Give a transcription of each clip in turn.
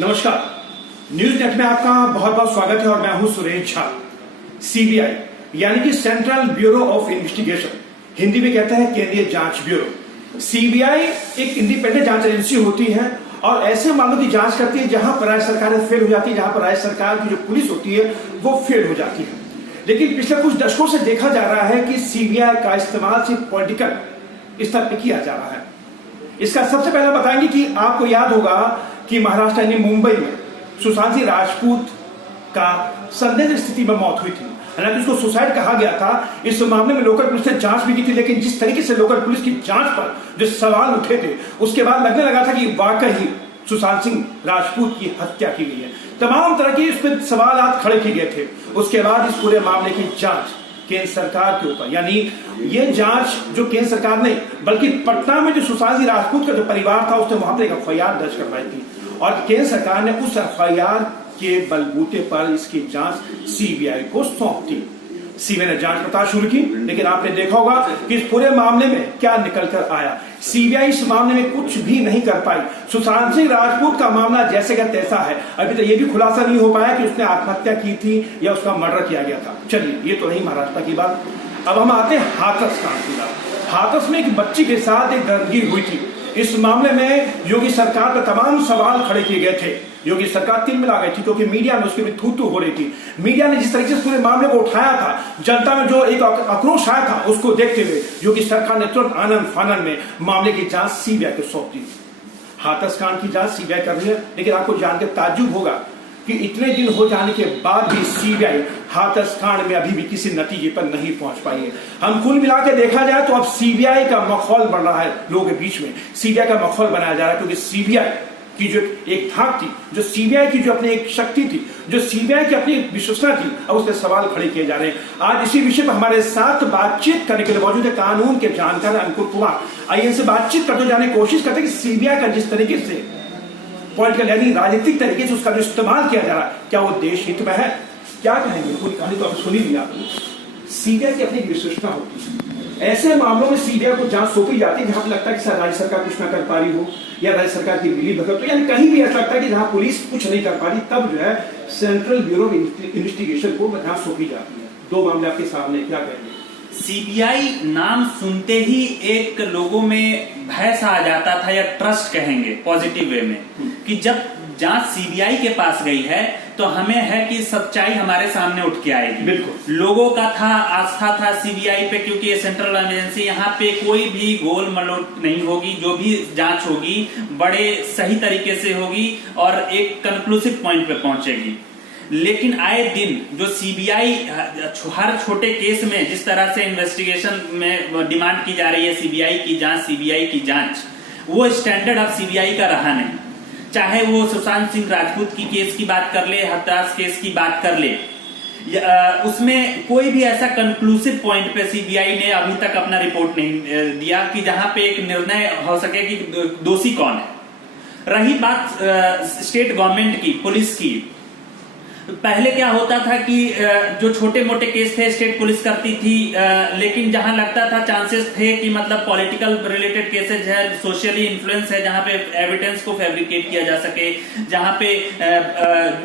नमस्कार, news net में आपका बहुत बहुत स्वागत है और मैं हूं सुरेश झा। सीबीआई यानी कि central bureau of investigation, Hindi में कहते हैं केंद्रीय जांच ब्यूरो। सीबीआई एक इंडिपेंडेंट जांच एजेंसी होती है और ऐसे मामलों की जांच करती है जहां पर राज्य सरकारें फेल हो जाती है, जहां पर राज्य सरकार की जो पुलिस होती है वो फेल हो जाती है। लेकिन पिछले कुछ दशकों से देखा जा रहा है कि सीबीआई का इस्तेमाल सिर्फ पॉलिटिकल स्तर पर किया जा रहा है। इसका सबसे पहले बताएंगे कि आपको याद होगा कि महाराष्ट्र यानी मुंबई में सुशांत सिंह राजपूत का संदिग्ध स्थिति में मौत हुई थी। हालांकि उसको सुसाइड कहा गया था। इस मामले में लोकल पुलिस ने जांच भी की थी, लेकिन जिस तरीके से लोकल पुलिस की जांच पर जो सवाल उठे थे उसके बाद लगने लगा था कि वाकई ही सुशांत सिंह राजपूत की हत्या की गई है। तमाम तरह के इस पर सवाल खड़े किए गए थे। उसके बाद इस पूरे मामले की जांच केंद्र सरकार के ऊपर, यानी ये जांच जो केंद्र सरकार ने, बल्कि पटना में जो सुशांत सिंह राजपूत का जो परिवार था उसने वहां पर एक एफआईआर दर्ज करवाई थी और केंद्र सरकार ने उस एफआईआर के बलबूते पर इसकी जांच सीबीआई को सौंप दी। सीबीआई ने जांच पड़ताल शुरू की, लेकिन आपने देखा होगा कि इस पूरे मामले में क्या निकल कर आया। सीबीआई इस मामले में कुछ भी नहीं कर पाई। सुशांत सिंह राजपूत का मामला जैसे का तैसा है। अभी तक ये भी खुलासा नहीं हो पाया कि उसने आत्महत्या की थी या उसका मर्डर किया गया था। चलिए, ये तो रही महाराष्ट्र की बात। अब हम आते हैं हाथरस कांड की बात। हाथरस में एक बच्ची के साथ एक दरिंदगी हुई थी। इस मामले में योगी सरकार पर तमाम सवाल खड़े किए गए थे। योगी सरकार तिल आ गई थी क्योंकि मीडिया में उसके भी थू हो रही थी। मीडिया ने जिस तरीके से पूरे मामले को उठाया था, जनता में जो एक आक्रोश आया था, उसको देखते हुए योगी सरकार ने तुरंत आनंद फानन में मामले की जांच सीबीआई को सौंप दी। हाथरस कांड की जांच सीबीआई कर रही है, लेकिन आपको जानकर ताज्जुब होगा कि इतने दिन हो जाने के बाद भी सीबीआई हाथरस कांड में अभी भी किसी नतीजे पर नहीं पहुंच पाई है। हम कुल मिला के देखा जाए तो अब सीबीआई का माहौल बढ़ रहा है लोगों के बीच में। सीबीआई का माहौल बनाया जा रहा है क्योंकि सीबीआई की जो एक धाक थी, जो सीबीआई की जो अपनी एक शक्ति थी, जो सीबीआई की अपनी विश्वसनीयता थी, अब उसके सवाल खड़े किए जा रहे हैं। आज इसी विषय पर हमारे साथ बातचीत करने के लिए मौजूद है कानून के जानकार अंकुर कुमार। आइए इनसे बातचीत करते जाने की कोशिश करते हैं कि सीबीआई का जिस तरीके से पॉलिटिकल यानी राजनीतिक तरीके से उसका जो इस्तेमाल किया जा रहा है, क्या वो देश हित में है? क्या कहेंगे? पूरी कहानी तो आपने सुनी लिया। सीबीआई की अपनी विश्वसनीयता होती है। ऐसे मामलों में सीबीआई को जांच सौंपी जाती है जहां पर लगता है कि राज्य सरकार कुछ ना कर पा रही हो या राज्य सरकार की मिली भगत हो, यानी कहीं भी ऐसा लगता है कि जहां पुलिस कुछ नहीं कर पा रही, तब जो है सेंट्रल ब्यूरो ऑफ इन्वेस्टिगेशन को जांच सौंपी जाती है। दो मामले आपके सामने, क्या कहेंगे? सीबीआई नाम सुनते ही एक लोगों में भय सा आ जाता था, या ट्रस्ट कहेंगे पॉजिटिव वे में, कि जब जांच सीबीआई के पास गई है तो हमें है कि सच्चाई हमारे सामने उठ के आएगी। बिल्कुल लोगों का था, आस्था था सीबीआई पे, क्योंकि ये सेंट्रल एजेंसी, यहाँ पे कोई भी गोल मलोट नहीं होगी। जो भी जांच होगी बड़े सही तरीके से होगी और एक कंक्लूसिव पॉइंट पे पहुंचेगी। लेकिन आए दिन जो सीबीआई हर छोटे केस में जिस तरह से इन्वेस्टिगेशन में डिमांड की जा रही है सीबीआई की जांच, वो स्टैंडर्ड अब सीबीआई का रहा नहीं। चाहे वो सुशांत सिंह राजपूत की केस की बात कर ले, हाथरस केस की बात कर ले, उसमें कोई भी ऐसा कंक्लूसिव पॉइंट पे सीबीआई ने अभी तक अपना रिपोर्ट नहीं दिया कि जहां पे एक निर्णय हो सके कि दोषी कौन है। रही बात स्टेट गवर्नमेंट की, पुलिस की, पहले क्या होता था कि जो छोटे मोटे केस थे स्टेट पुलिस करती थी, लेकिन जहां लगता था चांसेस थे कि मतलब पॉलिटिकल रिलेटेड केसेज है, सोशली इन्फ्लुएंस है, जहां पे एविडेंस को फैब्रिकेट किया जा सके, जहां पे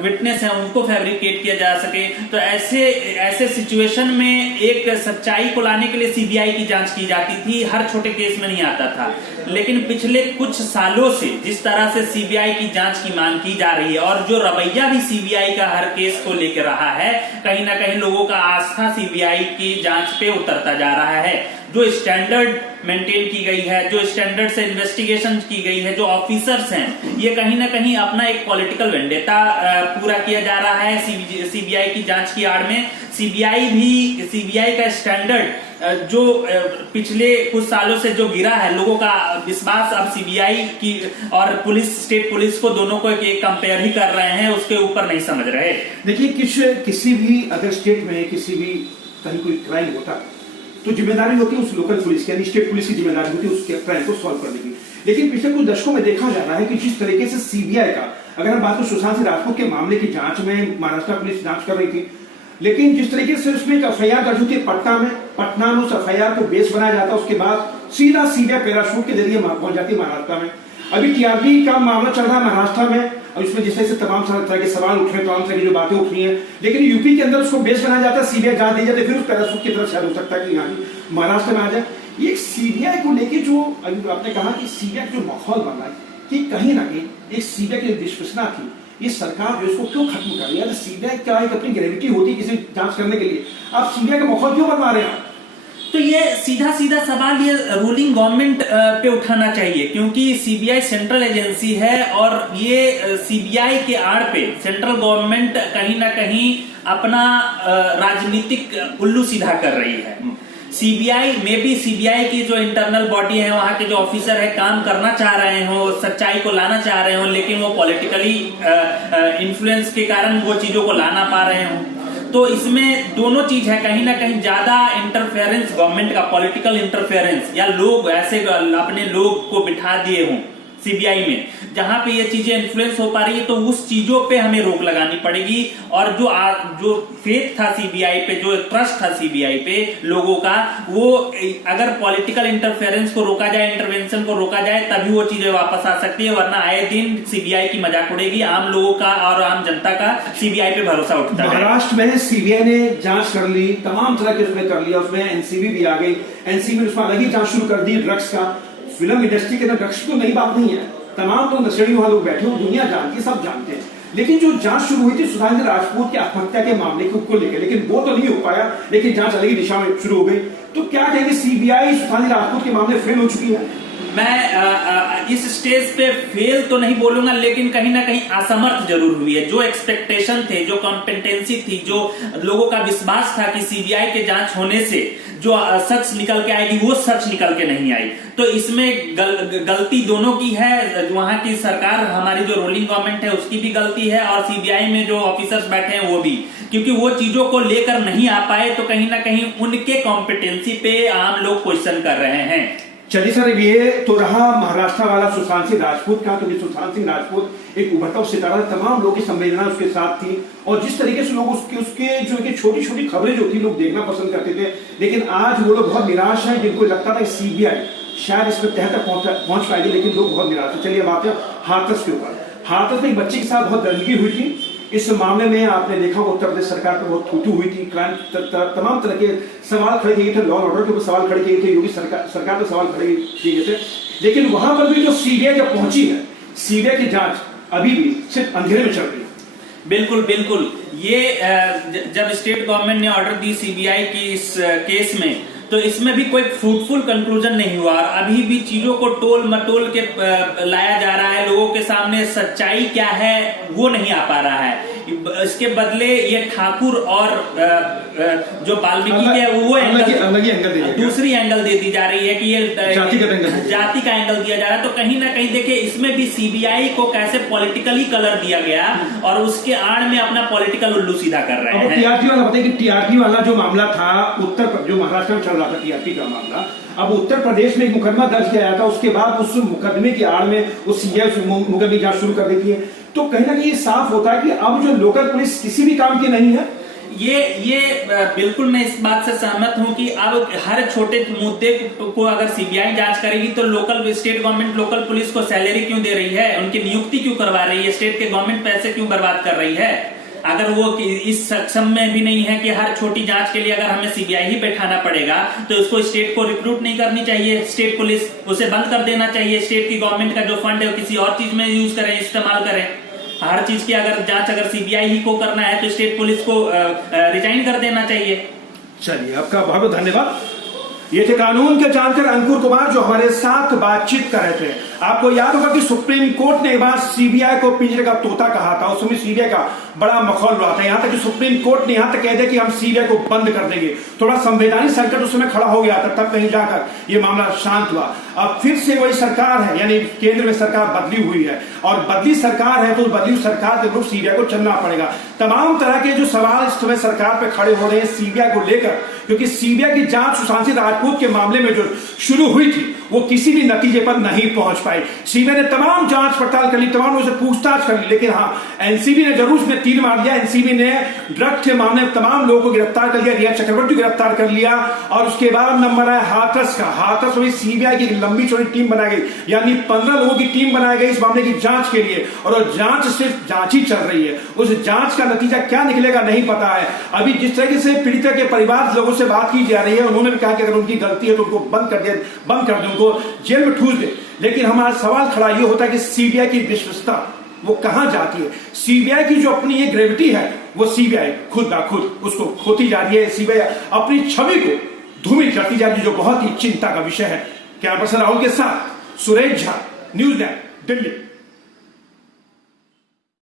विटनेस है उनको फैब्रिकेट किया जा सके, तो ऐसे सिचुएशन में एक सच्चाई को लाने के लिए सीबीआई की जांच की जाती थी। हर छोटे केस में नहीं आता था। लेकिन पिछले कुछ सालों से जिस तरह से सीबीआई की जांच की मांग की जा रही है और जो रवैया भी सीबीआई का हर केस को लेकर रहा है, कहीं ना कहीं लोगों का आस्था सीबीआई की जांच पे उतरता जा रहा है। जो स्टैंडर्ड मेंटेन की गई है, जो स्टैंडर्ड से इन्वेस्टिगेशन की गई है, जो ऑफिसर्स हैं, ये कहीं ना कहीं अपना एक पॉलिटिकल वेंडेटा पूरा किया जा रहा है सीबीआई की जांच की आड़ में। सीबीआई का स्टैंडर्ड जो पिछले कुछ सालों से जो गिरा है, लोगों का विश्वास अब सीबीआई की और पुलिस, स्टेट पुलिस को, दोनों को एक कंपेयर ही कर रहे हैं, उसके ऊपर नहीं समझ रहे। देखिए, किसी भी अगर स्टेट में किसी भी कहीं कोई क्राइम होता तो जिम्मेदारी होती है उस लोकल पुलिस की, यानी स्टेट पुलिस की जिम्मेदारी होती है उसके क्राइम को सॉल्व करने की। लेकिन पिछले कुछ दशकों में देखा जा रहा है कि जिस तरीके से सीबीआई का, अगर हम बात करें सुशांत सिंह राजपूत के मामले की जांच में महाराष्ट्र पुलिस जांच कर रही थी, लेकिन जिस तरीके से उसमें एक एफआईआर दर्ज होती है पटना में उस एफआईआर को बेस बनाया जाता है, उसके बाद सीधा सीबीआई पैराशूट के जरिए पहुंच जाती है महाराष्ट्र में। अभी टीआरपी का मामला चल रहा है महाराष्ट्र में, और इसमें जिस तरह से तमाम तरह के सवाल उठ रहे हैं, तमाम तरह की जो बातें उठ रही हैं, लेकिन यूपी के अंदर उसको बेस बनाया जाता है, सीबीआई जांच दी जाती है, फिर उस पैरासूट की तरफ शायद हो सकता है कि यहाँ महाराष्ट्र में आ जाए। ये सीबीआई को लेके जो आपने कहा कि सीबीआई जो माहौल बन रहा है कि कहीं ना कहीं एक सीबीआई की विश्वसनीयता थी, ये सरकार जो इसको क्यों खत्म कर रही है? सीबीआई क्या एक अपनी ग्रेविटी होती है किसी जांच करने के लिए, आप सीबीआई का माहौल क्यों बनवा रहे हैं? तो ये सीधा सीधा सवाल ये रूलिंग गवर्नमेंट पे उठाना चाहिए, क्योंकि सीबीआई सेंट्रल एजेंसी है और ये सीबीआई के आड़ पे सेंट्रल गवर्नमेंट कहीं ना कहीं अपना राजनीतिक उल्लू सीधा कर रही है। सीबीआई में भी सीबीआई की जो इंटरनल बॉडी है, वहां के जो ऑफिसर है काम करना चाह रहे हो, सच्चाई को लाना चाह रहे हो, लेकिन वो पॉलिटिकली इन्फ्लुएंस के कारण वो चीजों को ला ना पा रहे हो। तो इसमें दोनों चीज है, कहीं ना कहीं ज्यादा इंटरफेरेंस गवर्नमेंट का, पॉलिटिकल इंटरफेरेंस, या लोग ऐसे अपने लोग को बिठा दिए हों सीबीआई में जहां पे ये चीजें इन्फ्लुएंस हो पा रही है, तो उस चीजों पे हमें रोक लगानी पड़ेगी। और जो फेथ था सीबीआई पे, जो ट्रस्ट था सीबीआई पे लोगों का, वो अगर पॉलिटिकल इंटरफेरेंस को रोका जाए, इंटरवेंशन को रोका जाए, तभी वो चीजें वापस आ सकती है, वरना आए दिन सीबीआई की मजाक उड़ेगी, आम लोगों का और आम जनता का सीबीआई पे भरोसा उठता है। महाराष्ट्र में सीबीआई ने जांच कर ली, तमाम तरह के उसमें कर लिया, उसमें एनसीबी भी आ गई, एनसीबी उसमें अलग ही जांच शुरू कर दी ड्रग्स का। फिल्म इंडस्ट्री के अंदर ड्रग्स को नई बात नहीं है, तमाम तो नशेड़ी वहां लोग बैठे हो, दुनिया जानती है, सब जानते हैं। लेकिन जो जांच शुरू हुई थी सुशांत राजपूत की आत्महत्या के मामले को लेकर, लेकिन वो तो नहीं हो पाया, लेकिन जांच अलग ही दिशा में शुरू हो गई। तो क्या कहेंगे, सीबीआई सुशांत राजपूत के मामले फेल हो चुकी है? मैं इस स्टेज पे फेल तो नहीं बोलूंगा, लेकिन कहीं ना कहीं असमर्थ जरूर हुई है। जो एक्सपेक्टेशन थे, जो कॉम्पिटेंसी थी, जो लोगों का विश्वास था कि सीबीआई के जांच होने से जो सच निकल के आएगी, वो सच निकल के नहीं आई। तो इसमें गलती दोनों की है, वहां की सरकार, हमारी जो रूलिंग गवर्नमेंट है उसकी भी गलती है, और सीबीआई में जो ऑफिसर्स बैठे हैं वो भी, क्योंकि वो चीजों को लेकर नहीं आ पाए, तो कहीं ना कहीं उनके कॉम्पिटेंसी पे आम लोग क्वेश्चन कर रहे हैं। चलिए सर, ये तो रहा महाराष्ट्र वाला सुशांत सिंह राजपूत का। तो सुशांत सिंह राजपूत एक उभरता हुआ सितारा, तमाम लोगों की संवेदना उसके साथ थी, और जिस तरीके से लोग उसके जो छोटी छोटी खबरें जो थी लोग देखना पसंद करते थे। लेकिन आज वो लोग बहुत निराश हैं, जिनको लगता था सीबीआई शायद इसमें तह तक पहुंच पाएगी, लेकिन लोग बहुत निराश है। चलिए अब आते हैं हाथरस के ऊपर। हाथरस में एक बच्चे के साथ बहुत दर्दगी हुई थी। इस मामले में आपने देखा उत्तर प्रदेश सरकार पर बहुत थूथू हुई थी, तमाम तरह के सवाल खड़े किए थे, लॉ एंड ऑर्डर के ऊपर सवाल खड़े किए थे, योगी सरकार पर सवाल खड़े किए थे। लेकिन वहां पर भी जो सीबीआई जब पहुंची है, सीबीआई की जांच अभी भी सिर्फ अंधेरे में चल रही है। बिल्कुल बिल्कुल, ये जब स्टेट गवर्नमेंट ने ऑर्डर दी सीबीआई की इस केस में, तो इसमें भी कोई फ्रूटफुल कंक्लूजन नहीं हुआ, और अभी भी चीजों को टोल मटोल के लाया जा रहा है। लोगों के सामने सच्चाई क्या है वो नहीं आ पा रहा है। इसके बदले ये ठाकुर और जो वाल्मीकि के वो दूसरी एंगल दे दी जा रही है कि ये जाति का एंगल दिया जा रहा है। तो कहीं ना कहीं देखिए, इसमें भी सीबीआई को कैसे पॉलिटिकली कलर दिया गया, और उसके आड़ में अपना पॉलिटिकल उल्लू सीधा कर रहे हैं। टीआरपी वाला बताइए कि टीआरपी वाला जो मामला था जो महाराष्ट्र में चल रहा था, टीआरपी का मामला, अब उत्तर प्रदेश में एक मुकदमा दर्ज किया गया था, उसके बाद उस मुकदमे की आड़ में वो सीबीआई मुकदमे जांच शुरू कर देती है। तो कहीं ना कहीं ये साफ होता है कि अब जो लोकल पुलिस किसी भी काम की नहीं है। ये बिल्कुल मैं इस बात से सहमत हूं कि अब हर छोटे मुद्दे को अगर सीबीआई जांच करेगी, तो local state government local police को सैलरी क्यों दे रही है, उनकी नियुक्ति क्यों करवा रही है, स्टेट के गवर्नमेंट पैसे क्यों बर्बाद कर रही है, अगर वो इस सक्षम में भी नहीं है कि हर छोटी जांच के लिए अगर हमें सीबीआई ही बैठाना पड़ेगा, तो उसको स्टेट को रिक्रूट नहीं करनी चाहिए, स्टेट पुलिस उसे बंद कर देना चाहिए। स्टेट की गवर्नमेंट का जो फंड है वो किसी और चीज में यूज करें, इस्तेमाल करें। हर चीज की अगर जांच अगर सीबीआई ही को करना है, तो स्टेट पुलिस को रिजाइन कर देना चाहिए। चलिए, आपका बहुत बहुत धन्यवाद। ये थे कानून के जानकार अंकुर कुमार, जो हमारे साथ बातचीत कर रहे थे। आपको याद होगा कि सुप्रीम कोर्ट ने एक बार सीबीआई को पिंजरे का तोता कहा था, उस समय सीबीआई का बड़ा मखौल रहा था, यहां तक कि सुप्रीम कोर्ट ने यहां तक कह दिया कि हम सीबीआई को बंद कर देंगे। थोड़ा संवैधानिक संकट उस समय खड़ा हो गया था, तब कहीं जाकर यह मामला शांत हुआ। अब फिर से वही सरकार है, यानी केंद्र में सरकार बदली हुई है, और बदली सरकार है तो बदली सरकार के अनुरूप सीबीआई को चलना पड़ेगा। तमाम तरह के जो सवाल इस समय सरकार पे खड़े हो रहे हैं सीबीआई को लेकर, क्योंकि सीबीआई की जांच सुशांत सिंह राजपूत के मामले में जो शुरू हुई थी वो किसी भी नतीजे पर नहीं पहुंच पाई। सीबीआई ने तमाम जांच पड़ताल कर ली, तमाम लोगों से पूछताछ कर ली, लेकिन हाँ, एनसीबी ने जरूर उसमें तीर मार दिया। एनसीबी ने ड्रग के मामले में तमाम लोगों को गिरफ्तार कर लिया, रिया चक्रवर्ती को गिरफ्तार कर लिया, और उसके बाद नंबर आया हाथरस का। हाथरस में सीबीआई की लंबी चौड़ी टीम बनाई गई, यानी 15 लोगों की टीम बनाई गई इस मामले की जांच के लिए, और वो जांच सिर्फ जांच ही चल रही है। उस जांच का नतीजा क्या निकलेगा नहीं पता है। अभी जिस तरीके से पीड़िता के परिवार लोगों से बात की जा रही है, उन्होंने भी कहा कि अगर उनकी गलती है तो उनको बंद कर दे, उनको जेल में ठूस दे। लेकिन हमारा सवाल खड़ा ये होता है कि सीबीआई की विश्वसनीयता वो कहां जाती है? सीबीआई की जो अपनी ये ग्रेविटी है, वो सीबीआई खुद ब खुद उसको खोती जा रही है। सीबीआई अपनी छवि को धूमिल करती जा रही है, जो बहुत ही चिंता का विषय है। कैमरा पर्सन राहुल के साथ सुरेश झा, न्यूज़ 9 दिल्ली।